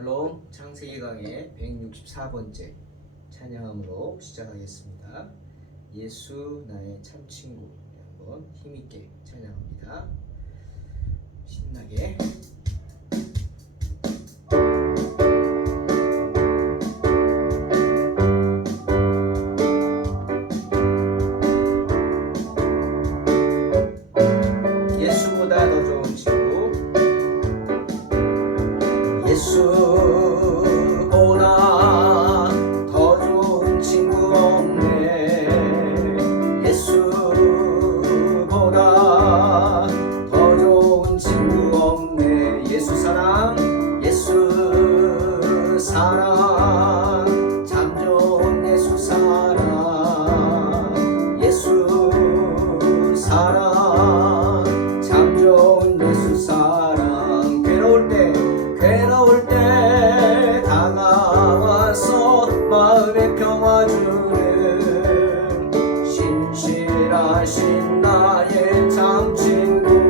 샬롬. 창세기 강의 164번째 찬양함으로 시작하겠습니다. 예수 나의 참친구. 한번 힘있게 찬양합니다. 신나게. 예수보다 더 좋은 친구. 예수보다 더 좋은 친구 없네. 예수보다 더 좋은 친구 없네. 예수 사랑, 예수 사랑, 참 좋은 예수 사랑, 예수 사랑, 참 좋은 예수 사랑. 괴로울 때 다가와서 마음의 평화 주는 신실하신 나의 참친구.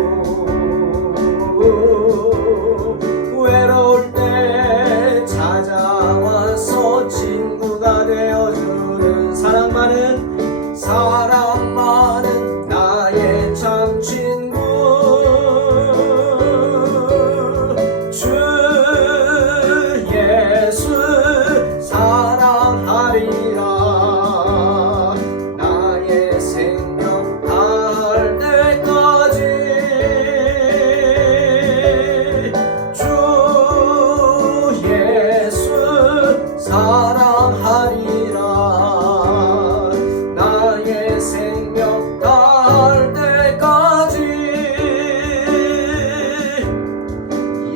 외로울 때 찾아와서 친구가 되어주는 사랑 많은 나의 참친구. 사랑하리라 나의 생명 다할 때까지. 주 예수 사랑하리라 나의 생명 다할 때까지.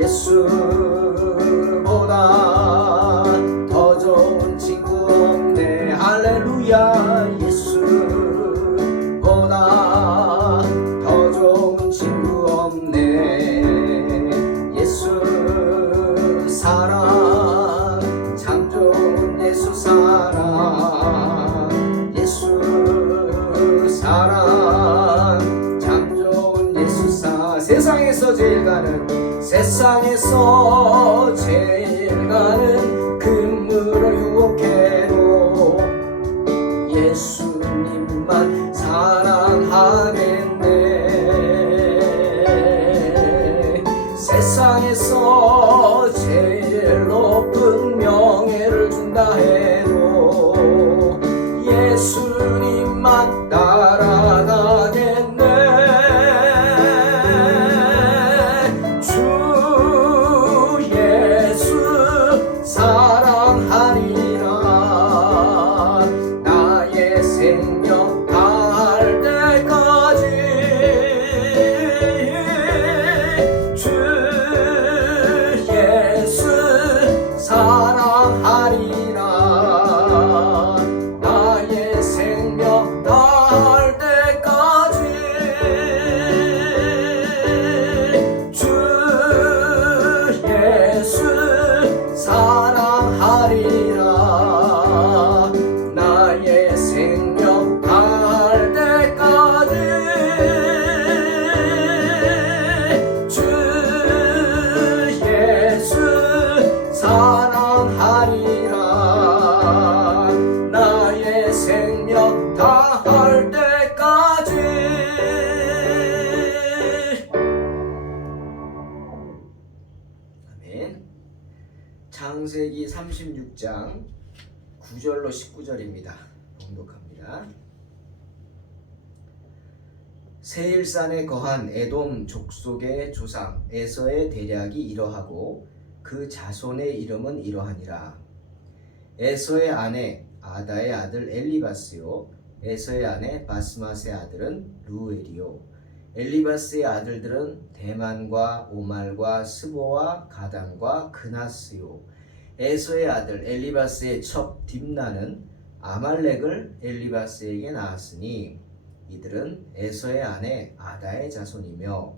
예수보다 더 좋은 친구 없네. 할렐루야. 예수보다 더 좋은 친구 없네. 예수 사랑, 참 좋은 예수 사랑, 예수 사랑, 참 좋은 예수 사랑. 세상에서 제일 가는 금으로 유혹해도 예수님만 사랑하겠네. 세상에서 제일 높은 명예를 준다 해도 예수님만 따라가겠네. 사랑하리라 나의 생명 다할 때까지. 주 예수 사랑하리라 나의 생명 다할 때까지. 주 예수 사랑하리라 나의 생명 다할 때까지. 주 예수 사랑하리라 나의 생명 다할 때까지. 아멘. 창세기 36장 9절로 19절입니다. 봉독합니다. 세일산에 거한 에돔 족속의 조상 에서의 대략이 이러하고 그 자손의 이름은 이러하니라. 에서의 아내 아다의 아들 엘리바스요, 에서의 아내 바스맛의 아들은 루엘이요. 엘리바스의 아들들은 대만과 오말과 스보와 가단과 그나스요. 에서의 아들 엘리바스의 첩 딥나는 아말렉을 엘리바스에게 낳았으니 이들은 에서의 아내 아다의 자손이며,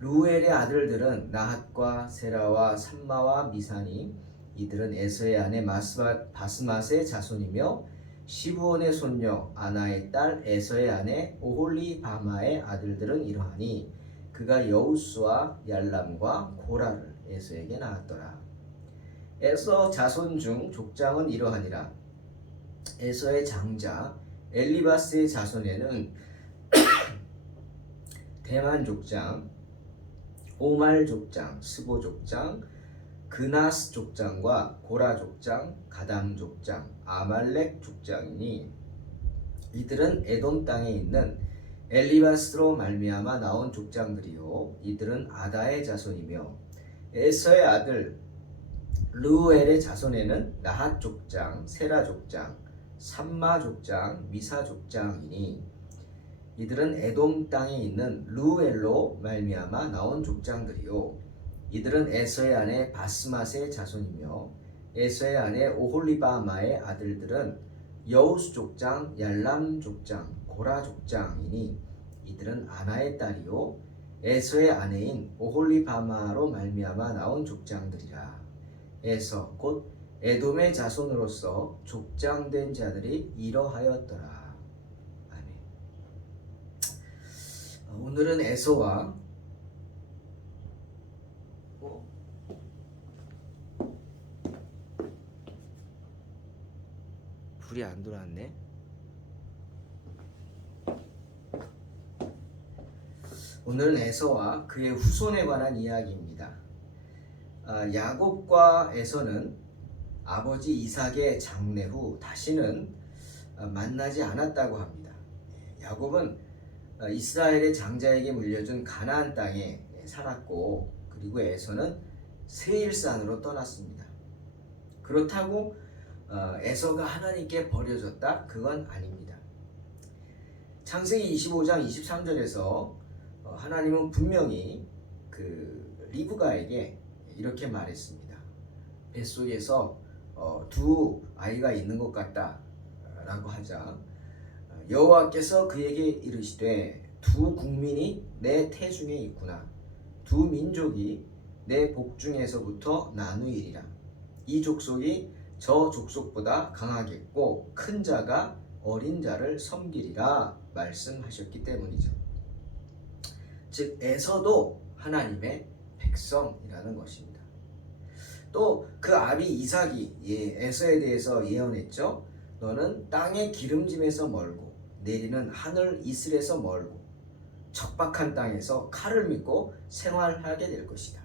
루엘의 아들들은 나핫과 세라와 삼마와 미사니 이들은 에서의 아내 바스맛의 자손이며, 시브온의 손녀 아나의 딸 에서의 아내 오홀리바마의 아들들은 이러하니 그가 여우스와 얄람과 고라를 에서에게 낳았더라. 에서 자손 중 족장은 이러하니라. 에서의 장자 엘리바스의 자손에는 대만 족장, 오말 족장, 스보 족장, 그나스 족장과 고라 족장, 가담 족장, 아말렉 족장이니 이들은 에돔 땅에 있는 엘리바스로 말미암아 나온 족장들이요 이들은 아다의 자손이며 에서의 아들 르우엘의 자손에는 나핫 족장, 세라 족장, 삼마 족장, 미사 족장이니 이들은 에돔 땅에 있는 르우엘로 말미암아 나온 족장들이요 이들은 에서의 아내 바스맛의 자손이며 에서의 아내 오홀리바마의 아들들은 여우스 족장, 얄람 족장, 고라 족장이니 이들은 아나의 딸이요 에서의 아내인 오홀리바마로 말미암아 나온 족장들이라. 에서 곧 에돔의 자손으로서 족장된 자들이 이러하였더라. 아멘. 오늘은 에서와 불이 안 들어왔네. 오늘은 에서와 그의 후손에 관한 이야기입니다. 야곱과 에서는 아버지 이삭의 장례 후 다시는 만나지 않았다고 합니다. 야곱은 이스라엘의 장자에게 물려준 가나안 땅에 살았고 그리고 에서는 세일산으로 떠났습니다. 그렇다고 에서가 하나님께 버려졌다? 그건 아닙니다. 창세기 25장 23절에서 하나님은 분명히 그 리브가에게 이렇게 말했습니다. 뱃속에서 두 아이가 있는 것 같다 라고 하자 여호와께서 그에게 이르시되 두 국민이 내 태중에 있구나. 두 민족이 내 복중에서부터 나누이리라. 이 족속이 저 족속보다 강하겠고 큰 자가 어린 자를 섬기리라 말씀하셨기 때문이죠. 즉 에서도 하나님의 백성이라는 것입니다. 또 그 아비 이삭이 에서에 대해서 예언했죠. 너는 땅의 기름짐에서 멀고 내리는 하늘 이슬에서 멀고 척박한 땅에서 칼을 믿고 생활하게 될 것이다.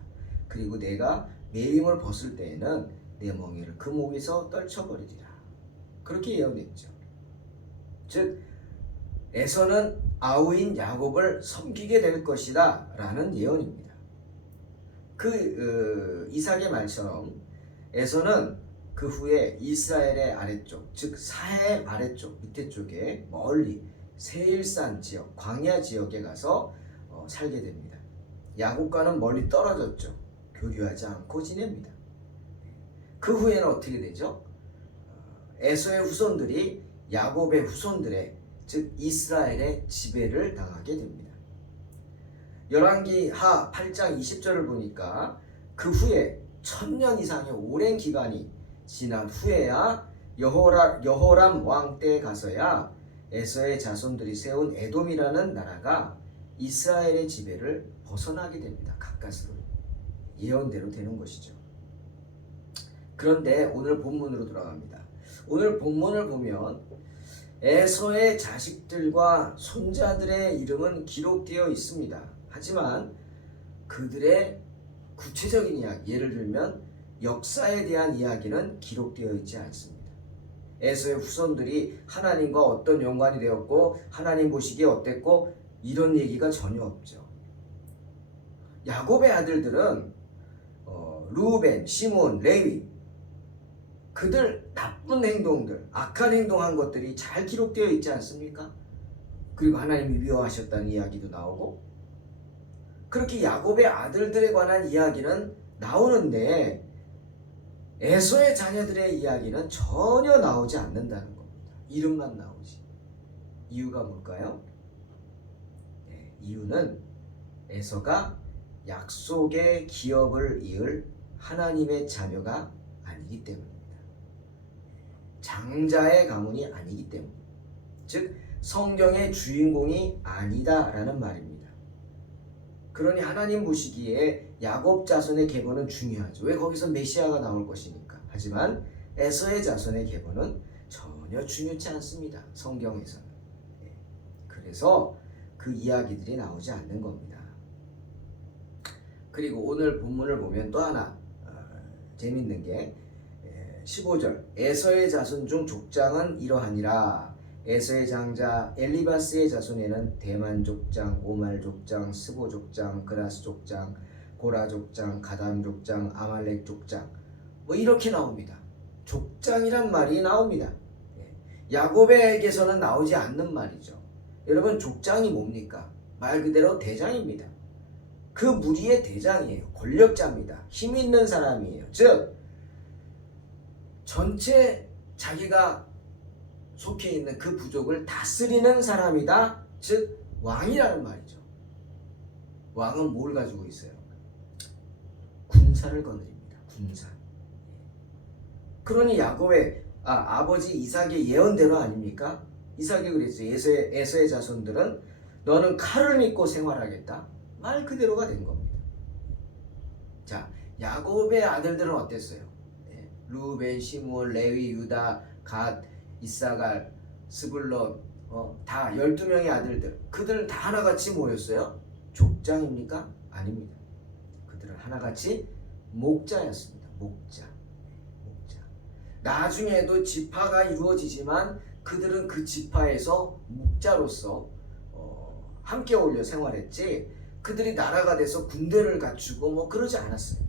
그리고 내가 매임을 벗을 때에는 내 멍에를 그 목에서 떨쳐버리리라. 그렇게 예언했죠. 즉 에서는 아우인 야곱을 섬기게 될 것이다 라는 예언입니다. 이삭의 말처럼 에서는 그 후에 이스라엘의 아래쪽, 즉 사해 아래쪽 밑에 쪽에 멀리 세일산 지역, 광야 지역에 가서 살게 됩니다. 야곱과는 멀리 떨어졌죠. 교류하지 않고 지냅니다. 그 후에는 어떻게 되죠? 에서의 후손들이 야곱의 후손들의 즉 이스라엘의 지배를 당하게 됩니다. 열왕기하 8장 20절을 보니까 그 후에 1000년 이상의 오랜 기간이 지난 후에야 여호람 왕 때에 가서야 에서의 자손들이 세운 에돔이라는 나라가 이스라엘의 지배를 벗어나게 됩니다. 가까스로 예언대로 되는 것이죠. 그런데 오늘 본문으로 돌아갑니다. 오늘 본문을 보면 에서의 자식들과 손자들의 이름은 기록되어 있습니다. 하지만 그들의 구체적인 이야기, 예를 들면 역사에 대한 이야기는 기록되어 있지 않습니다. 에서의 후손들이 하나님과 어떤 연관이 되었고 하나님 보시기에 어땠고 이런 얘기가 전혀 없죠. 야곱의 아들들은 루벤, 시몬, 레위 그들 나쁜 행동들, 악한 행동한 것들이 잘 기록되어 있지 않습니까? 그리고 하나님이 미워하셨다는 이야기도 나오고 그렇게 야곱의 아들들에 관한 이야기는 나오는데 에서의 자녀들의 이야기는 전혀 나오지 않는다는 겁니다. 이름만 나오지. 이유가 뭘까요? 이유는 에서가 약속의 기업을 이을 하나님의 자녀가 아니기 때문입니다. 장자의 가문이 아니기 때문. 즉 성경의 주인공이 아니다라는 말입니다. 그러니 하나님 보시기에 야곱 자손의 계보는 중요하죠. 왜 거기서 메시아가 나올 것이니까. 하지만 에서의 자손의 계보는 전혀 중요치 않습니다. 성경에서는. 그래서 그 이야기들이 나오지 않는 겁니다. 그리고 오늘 본문을 보면 또 하나 재밌는 게 15절 에서의 자손 중 족장은 이러하니라. 에서의 장자 엘리바스의 자손에는 대만 족장, 오말 족장, 스보 족장, 그라스 족장, 고라 족장, 가담 족장, 아말렉 족장 뭐 이렇게 나옵니다. 족장이란 말이 나옵니다. 야곱에게서는 나오지 않는 말이죠. 여러분 족장이 뭡니까? 말 그대로 대장입니다. 그 무리의 대장이에요. 권력자입니다. 힘 있는 사람이에요. 즉 전체 자기가 속해 있는 그 부족을 다스리는 사람이다. 즉 왕이라는 말이죠. 왕은 뭘 가지고 있어요? 군사를 거느립니다. 군사. 그러니 야곱의 아버지 이삭의 예언대로 아닙니까? 이삭이 그랬어요. 에서의 자손들은 너는 칼을 믿고 생활하겠다. 말 그대로가 된 겁니다. 자, 야곱의 아들들은 어땠어요? 루벤, 시므온, 레위, 유다, 갓, 이사갈, 스불론 다 12명의 아들들. 그들은 다 하나같이 모였어요? 족장입니까? 아닙니다. 그들은 하나같이 목자였습니다. 목자. 나중에도 지파가 이루어지지만 그들은 그 지파에서 목자로서 함께 어울려 생활했지 그들이 나라가 돼서 군대를 갖추고 뭐 그러지 않았어요.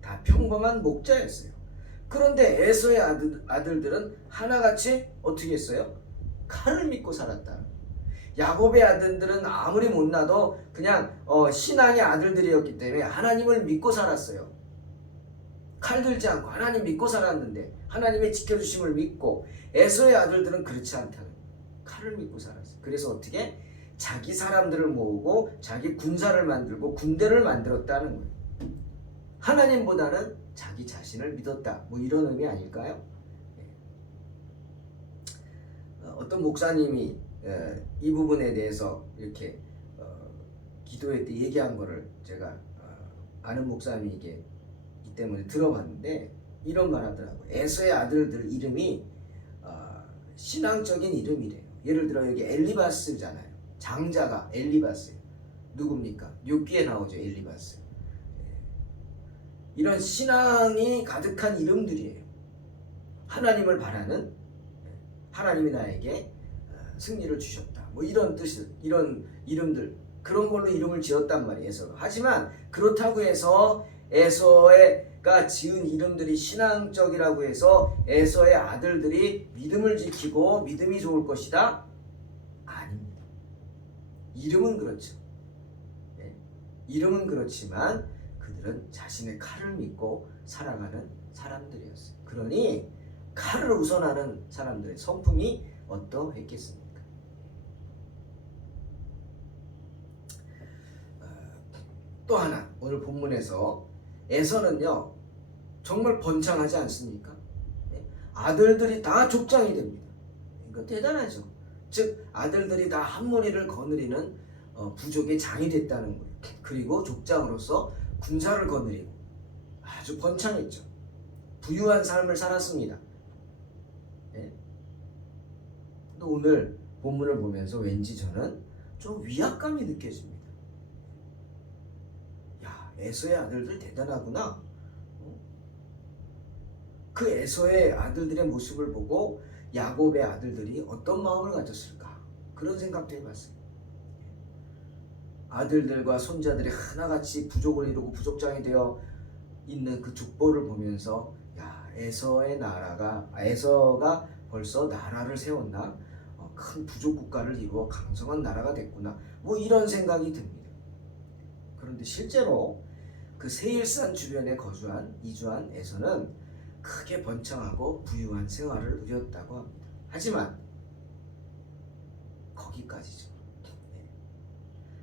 다 평범한 목자였어요. 그런데 에서의 아들들은 하나같이 어떻게 했어요? 칼을 믿고 살았다. 야곱의 아들들은 아무리 못나도 그냥 신앙의 아들들이었기 때문에 하나님을 믿고 살았어요. 칼 들지 않고 하나님 믿고 살았는데 하나님의 지켜주심을 믿고 에서의 아들들은 그렇지 않다는 거예요. 칼을 믿고 살았어요. 그래서 어떻게? 자기 사람들을 모으고 자기 군사를 만들고 군대를 만들었다는 거예요. 하나님보다는 자기 자신을 믿었다. 뭐 이런 의미 아닐까요? 어떤 목사님이 이 부분에 대해서 이렇게 기도회 때 얘기한 거를 제가 아는 목사님에게 이 때문에 들어봤는데 이런 말 하더라고요. 에서의 아들들 이름이 신앙적인 이름이래요. 예를 들어 여기 엘리바스잖아요. 장자가 엘리바스예요. 누굽니까? 욥기에 나오죠. 엘리바스. 이런 신앙이 가득한 이름들이에요. 하나님을 바라는, 하나님이 나에게 승리를 주셨다. 뭐 이런 뜻, 이런 이름들, 그런 걸로 이름을 지었단 말이에요. 에서가. 하지만 그렇다고 해서 에서가 지은 이름들이 신앙적이라고 해서 에서의 아들들이 믿음을 지키고 믿음이 좋을 것이다? 아닙니다. 이름은 그렇죠. 이름은 그렇지만 그들은 자신의 칼을 믿고 살아가는 사람들이었어요. 그러니 칼을 우선하는 사람들의 성품이 어떠했겠습니까? 또 하나 오늘 본문에서 에서는요 정말 번창하지 않습니까? 아들들이 다 족장이 됩니다. 이거 대단하죠. 즉 아들들이 다 한 무리를 거느리는 부족의 장이 됐다는 거예요. 그리고 족장으로서 군사를 거느리고 아주 번창했죠. 부유한 삶을 살았습니다. 또 오늘 본문을 보면서 왠지 저는 좀 위압감이 느껴집니다. 야, 에서의 아들들 대단하구나. 그 에서의 아들들의 모습을 보고 야곱의 아들들이 어떤 마음을 가졌을까? 그런 생각도 해봤어요. 아들들과 손자들이 하나같이 부족을 이루고 부족장이 되어 있는 그 족보를 보면서 야, 에서가 벌써 나라를 세웠나? 큰 부족 국가를 이루어 강성한 나라가 됐구나. 뭐 이런 생각이 듭니다. 그런데 실제로 그 세일산 주변에 이주한 에서는 크게 번창하고 부유한 생활을 누렸다고 합니다. 하지만 거기까지죠.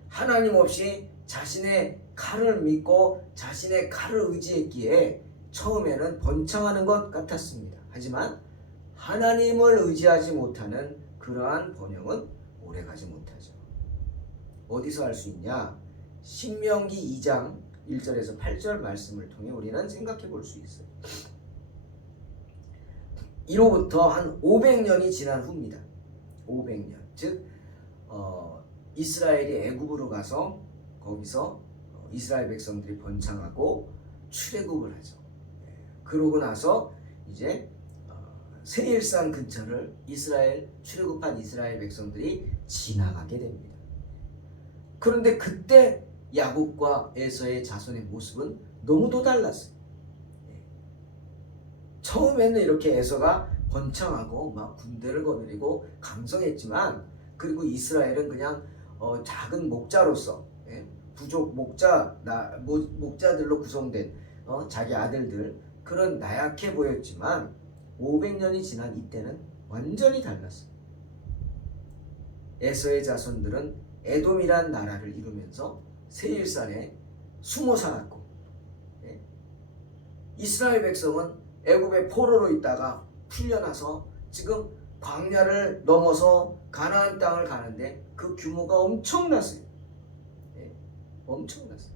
하나님 없이 자신의 칼을 믿고 자신의 칼을 의지했기에 처음에는 번창하는 것 같았습니다. 하지만 하나님을 의지하지 못하는 그러한 번영은 오래가지 못하죠. 어디서 알 수 있냐? 신명기 2장 1절에서 8절 말씀을 통해 우리는 생각해 볼 수 있어요. 이로부터 한 500년이 지난 후입니다. 500년. 즉 이스라엘이 애굽으로 가서 거기서 이스라엘 백성들이 번창하고 출애굽을 하죠. 그러고 나서 이제 세일산 근처를 출애굽한 이스라엘 백성들이 지나가게 됩니다. 그런데 그때 야곱과 에서의 자손의 모습은 너무도 달랐어요. 처음에는 이렇게 에서가 번창하고 막 군대를 거느리고 강성했지만, 그리고 이스라엘은 그냥 작은 목자로서 부족 목자들로 구성된 자기 아들들, 그런 나약해 보였지만 500년이 지난 이때는 완전히 달랐어요. 에서의 자손들은 에돔이란 나라를 이루면서 세일산에 숨어 살았고, 이스라엘 백성은 애굽의 포로로 있다가 풀려나서 지금 광야를 넘어서 가나안 땅을 가는데 그 규모가 엄청났어요. 엄청났어요.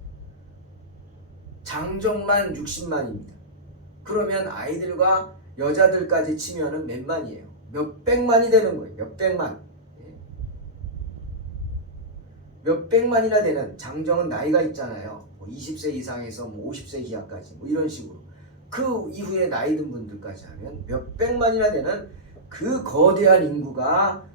장정만 60만입니다. 그러면 아이들과 여자들까지 치면은 몇 만이에요? 몇백만이 되는 거예요. 몇백만. 몇백만이나 되는, 장정은 나이가 있잖아요. 20세 이상에서 50세 이하까지 이런 식으로. 그 이후에 나이 든 분들까지 하면 몇백만이나 되는 그 거대한 인구가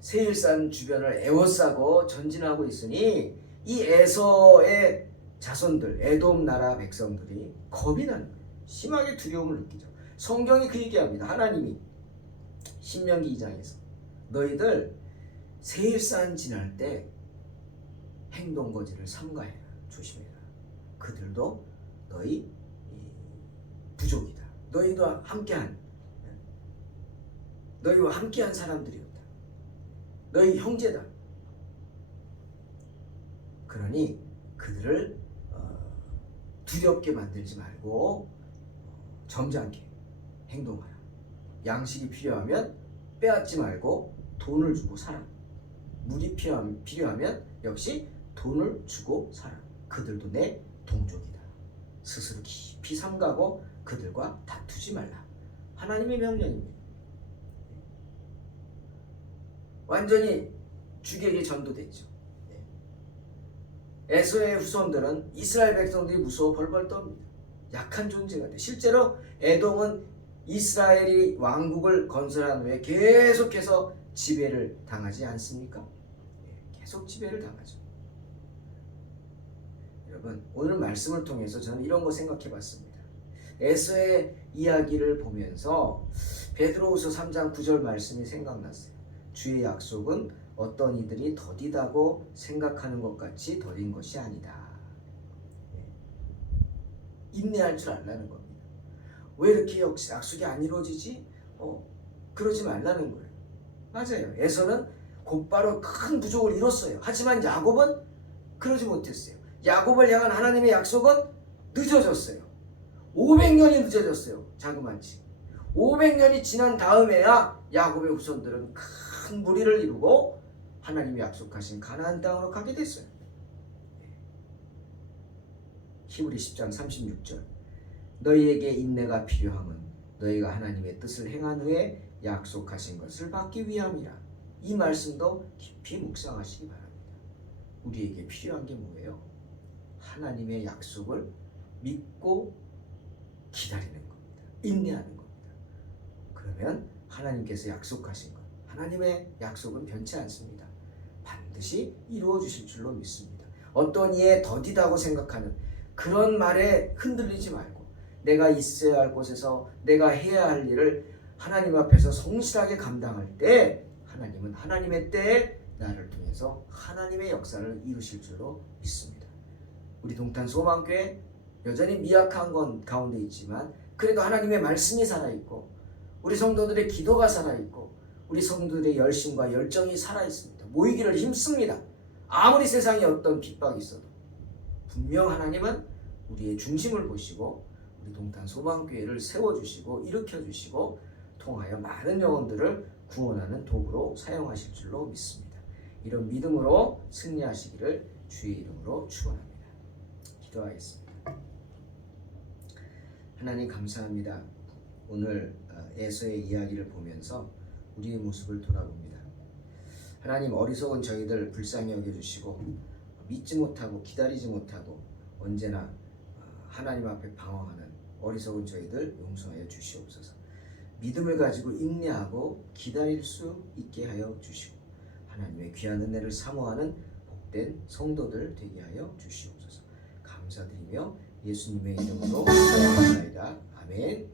세일산 주변을 에워싸고 전진하고 있으니 이 에서의 자손들, 에돔 나라 백성들이 겁이 나는 거예요. 심하게 두려움을 느끼죠. 성경이 그 얘기합니다. 하나님이 신명기 2장에서 너희들 세일산 지날 때 행동거지를 삼가해라. 조심해라. 그들도 너희 부족이다. 너희와 함께한 사람들이었다. 너희 형제다. 그러니 그들을 두렵게 만들지 말고 점잖게 행동하라. 양식이 필요하면 빼앗지 말고 돈을 주고 사라. 물이 필요하면 역시 돈을 주고 사라. 그들도 내 동족이다. 스스로 깊이 삼가고 그들과 다투지 말라. 하나님의 명령입니다. 완전히 주객이 전도됐죠. 에서의 후손들은 이스라엘 백성들이 무서워 벌벌 떱니다. 약한 존재가 돼. 실제로 에돔은 이스라엘이 왕국을 건설한 후에 계속해서 지배를 당하지 않습니까? 계속 지배를 당하죠. 여러분, 오늘 말씀을 통해서 저는 이런 거 생각해 봤습니다. 에서의 이야기를 보면서 베드로후서 3장 9절 말씀이 생각났어요. 주의 약속은 어떤 이들이 더디다고 생각하는 것 같이 더딘 것이 아니다. 인내할 줄 알라는 겁니다. 왜 이렇게 약속이 안 이루어지지? 그러지 말라는 거예요. 맞아요. 에서는 곧바로 큰 부족을 이뤘어요. 하지만 야곱은 그러지 못했어요. 야곱을 향한 하나님의 약속은 늦어졌어요. 500년이 늦어졌어요. 자그마치 500년이 지난 다음에야 야곱의 후손들은 큰 무리를 이루고 하나님이 약속하신 가나안 땅으로 가게 됐어요. 히브리 10장 36절 너희에게 인내가 필요함은 너희가 하나님의 뜻을 행한 후에 약속하신 것을 받기 위함이라. 이 말씀도 깊이 묵상하시기 바랍니다. 우리에게 필요한 게 뭐예요? 하나님의 약속을 믿고 기다리는 겁니다. 인내하는 겁니다. 그러면 하나님께서 약속하신 것, 하나님의 약속은 변치 않습니다. 반드시 이루어 주실 줄로 믿습니다. 어떤 이에 더디다고 생각하는 그런 말에 흔들리지 말고 내가 있어야 할 곳에서 내가 해야 할 일을 하나님 앞에서 성실하게 감당할 때 하나님은 하나님의 때에 나를 통해서 하나님의 역사를 이루실 줄로 믿습니다. 우리 동탄 소망교회 여전히 미약한 건 가운데 있지만 그래도 하나님의 말씀이 살아있고 우리 성도들의 기도가 살아있고 우리 성도들의 열심과 열정이 살아있습니다. 모이기를 힘씁니다. 아무리 세상에 어떤 핍박이 있어도 분명 하나님은 우리의 중심을 보시고 우리 동탄 소망교회를 세워주시고 일으켜주시고 통하여 많은 영혼들을 구원하는 도구로 사용하실 줄로 믿습니다. 이런 믿음으로 승리하시기를 주의 이름으로 축원합니다. 기도하겠습니다. 하나님 감사합니다. 오늘 에서의 이야기를 보면서 우리의 모습을 돌아봅니다. 하나님, 어리석은 저희들 불쌍히 여겨주시고 믿지 못하고 기다리지 못하고 언제나 하나님 앞에 방황하는 어리석은 저희들 용서하여 주시옵소서. 믿음을 가지고 인내하고 기다릴 수 있게 하여 주시고 하나님의 귀한 은혜를 사모하는 복된 성도들 되게 하여 주시옵소서. 감사드리며 예수님의 이름으로 기도합니다. 아멘.